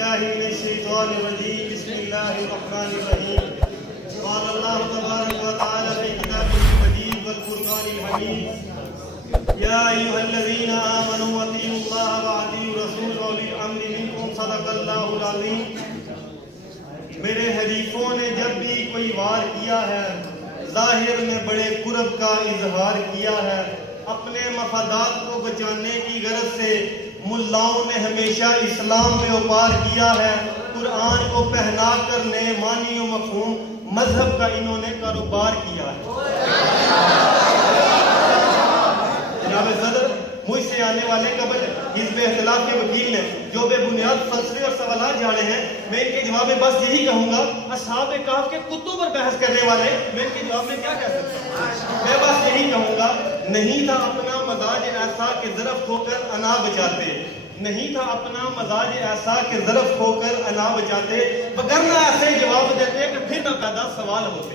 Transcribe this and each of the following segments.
بالله من الشيطان الرجيم بسم الله الرحمن الرحيم قال الله تبارك وتعالى في كتابه المجيد والفرقان الحميد يا أيها الذين آمنوا أطيعوا الله وأطيعوا الرسول وأولي الأمر منكم صدق الله العظيم. میرے حریفوں نے جب بھی کوئی وار کیا ہے ظاہر میں بڑے قرب کا اظہار کیا ہے. اپنے مفادات کو بچانے کی غرض سے ملاؤں نے ہمیشہ اسلام میں اوپار کیا ہے. قرآن کو پہنا کر نئے معنی و مفہوم مذہب کا انہوں نے کاروبار کیا ہے. جناب صدر مجھ سے آنے والے قبل حزب اختلاف کے وکیل نے جو بے بنیاد فلسفے اور سوالات جاڑے ہیں میں ان کے جواب میں بس یہی کہوں گا اصحاب کہف کے کتوں پر بحث کرنے والے میں ان کے جواب میں کیا کہہ سکتا ہوں. میں بس یہی کہوں گا نہیں تھا اپنا مزاج ایسا کہ ظرف کھو کر انا بچاتے, نہیں تھا اپنا مزاج ایسا کہ ظرف کھو کر انا بچاتے, وگرنہ ایسے جواب دیتے کہ پھر نہ پیدا سوال ہوتے.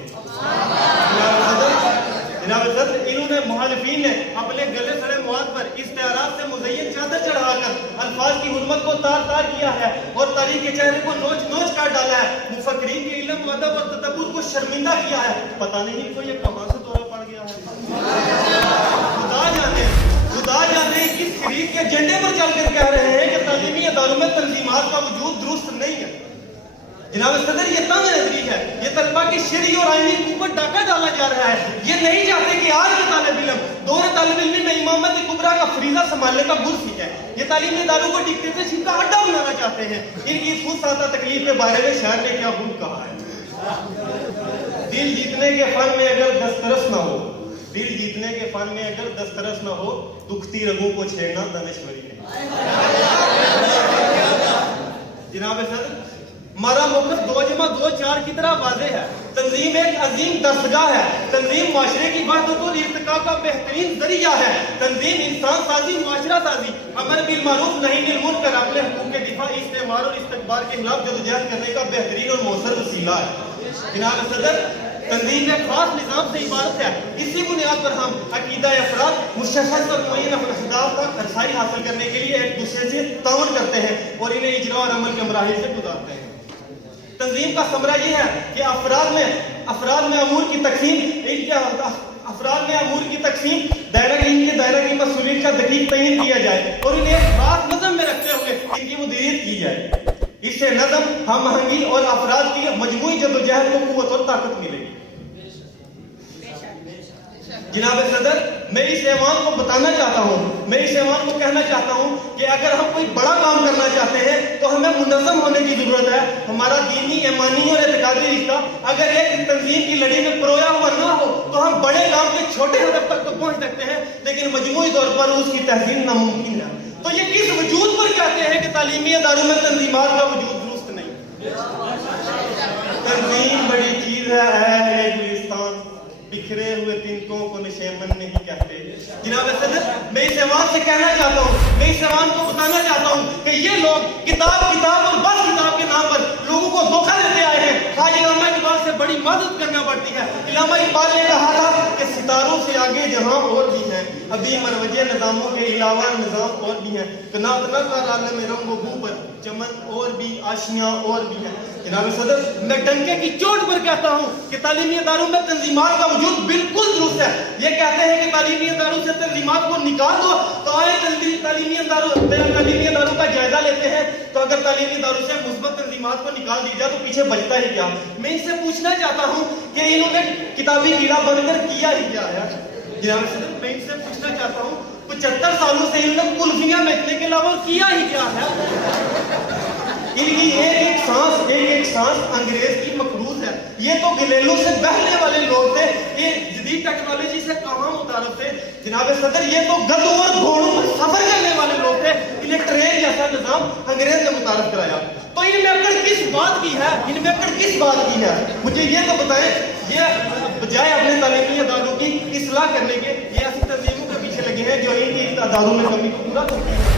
جناب صدر انہوں نے مخالفین نے اپنے گلے سڑے مواد پر استعارات سے مزین چادر چڑھا کر الفاظ کی حرمت کو تار تار کیا ہے اور تاریخ کے چہرے کو نوچ نوچ کر ڈالا ہے. مفکرین کے علم ادب اور تدبر کو شرمندہ کیا ہے. پتہ نہیں ان کو یہ کہاں سے دورہ پڑ گیا ہے. خدا جانے کس خرید کے جھنڈے پر چل کر کہہ رہے ہیں کہ تعلیمی اداروں میں تنظیمات کا وجود درست نہیں ہے. جناب صدر یہ تنگ نظری ہے, یہ طلبہ کی شرعی اور آئینی قوت ڈاکہ ڈالا جا رہا ہے. یہ نہیں چاہتے کہ آج کے طالب علم دور طالب علم میں امامت کبریٰ کا فریضہ سنبھالنے کا گر سیکھے. یہ تعلیمی اداروں کو ڈکٹیٹرشپ کا اڈا بنانا چاہتے ہیں. ان کی خود سادہ تکلیف کے بارے میں شاعر نے کیا خوب کہا ہے, دل جیتنے کے فن میں اگر دسترس نہ ہو, دل جیتنے کے فن میں اگر دسترس نہ ہو دکھتی رگوں کو چھیڑنا دانشوری ہے. جناب صدر ہمارا موقف 2+2=4 کی طرح واضح ہے. تنظیم ایک عظیم دستگاہ ہے. تنظیم معاشرے کی وحدت اور ارتقاء کا بہترین ذریعہ ہے. تنظیم انسان سازی, معاشرہ سازی, امر بالمعروف نہی عن المنکر, اپنے حقوق کے دفاع, استعمار اور استکبار کے خلاف جدوجہد کرنے کا بہترین اور مؤثر وسیلہ ہے. جناب صدر تنظیم ایک خاص نظام سے عبارت ہے. اسی بنیاد پر ہم عقیدہ افراد مشخص اور معین اہداف تک رسائی حاصل کرنے کے لیے ایک دوسرے سے تعاون کرتے ہیں اور انہیں اجرا اور عمل کے مراحل سے گزارتے ہیں. تنظیم کا ثمرہ یہ ہے کہ افراد میں امور کی تقسیم دائرہ کی مسئولیت کا دقیق تعین کیا جائے اور انہیں ایک خاص نظم میں رکھتے ہوئے ان کی مدیریت کی جائے. اس سے نظم, ہم آہنگی اور افراد کی مجموعی جدوجہد کو قوت اور طاقت ملے گی. جناب صدر میں اس ایوان کو بتانا چاہتا ہوں, میں اس ایوان کو کہنا چاہتا ہوں کہ اگر ہم کوئی بڑا کام کرنا چاہتے ہیں تو ہمیں منظم ہونے کی ضرورت ہے. ہمارا دینی, ایمانی اور اعتقادی رشتہ اگر ایک تنظیم کی لڑی میں پرویا ہوا نہ ہو تو ہم بڑے کام کے چھوٹے ہدف تک تو پہنچ سکتے ہیں لیکن مجموعی طور پر اس کی تحسین ناممکن ہے. تو یہ کس وجود پر کہتے ہیں کہ تعلیمی اداروں میں تنظیمات کا وجود درست نہیں؟ تنظیم بڑی چیز ہے گلستان, بکھرے ہوئے تنکوں کو نشیمن نہیں کہتے. جناب صدر میں اس ایوان سے کہنا چاہتا ہوں, میں اس ایوان کو بتانا چاہتا ہوں کہ یہ لوگ کتاب اور بس کتاب کے نام پر لوگوں کو دھوکہ دیتے آئے ہیں. آج علامہ اقبال سے بڑی مدد کرنا پڑتی ہے. علامہ اقبال نے کہا تھا کہ ستاروں سے آگے جہاں اور بھی ہیں, ابھی مروجہ نظاموں کے علاوہ نظام اور بھی ہیں, کنات نہ کر عالم رنگ و بو پر چمن اور بھی, آشیاں اور بھی ہیں. جناب صدر میں ڈنکے کی چوٹ پر کہتا ہوں کہ تعلیمی اداروں میں تنظیمات کا وجود بالکل درست ہے. یہ کہتے ہیں کہ تعلیمی اداروں سے تنظیمات کو نکال دو تو آئے تعلیمی اداروں کا جائزہ لیتے ہیں. تو اگر تعلیمی اداروں سے مثبت تنظیمات کو نکال دی جائے تو پیچھے بچتا ہی کیا؟ میں ان سے پوچھنا چاہتا ہوں کہ انہوں نے کتابی کیڑا بن کر کیا ہی کیا ہے. جناب صدر میں ان سے پوچھنا چاہتا ہوں 75 سالوں سے انہوں نے کلفیاں بیچنے کے علاوہ کیا ہی کیا ہے؟ ان کی ایک سانس انگریز کی مقروض ہے. یہ تو گلیلوں سے بہنے والے لوگ تھے, یہ جدید ٹیکنالوجی سے کہاں متعارف تھے. جناب صدر یہ تو گدھوں اور گھوڑوں پر سفر کرنے والے لوگ تھے, انہیں ٹرین جیسا نظام انگریز نے متعارف کرایا. تو ان میں اکڑ کس بات کی ہے؟ مجھے یہ تو بتائیں. یہ بجائے اپنے تعلیمی اداروں کی اصلاح کرنے کے یہ ایسی تنظیموں کے پیچھے لگے ہیں جو ان کی اداروں میں کمی کو پورا کرتی ہے.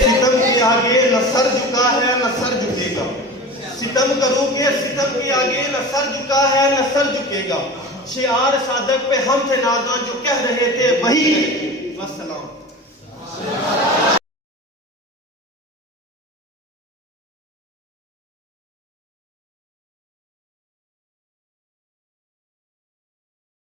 ستم کے آگے نہ سر جھکا ہے نہ سر جھکے گا. ستم کرو گے ستم کے آگے نہ سر جھکا ہے نہ سر جھکے گا. شعار صادق پہ ہم تھے نازاں جو کہہ رہے تھے وہی. والسلام.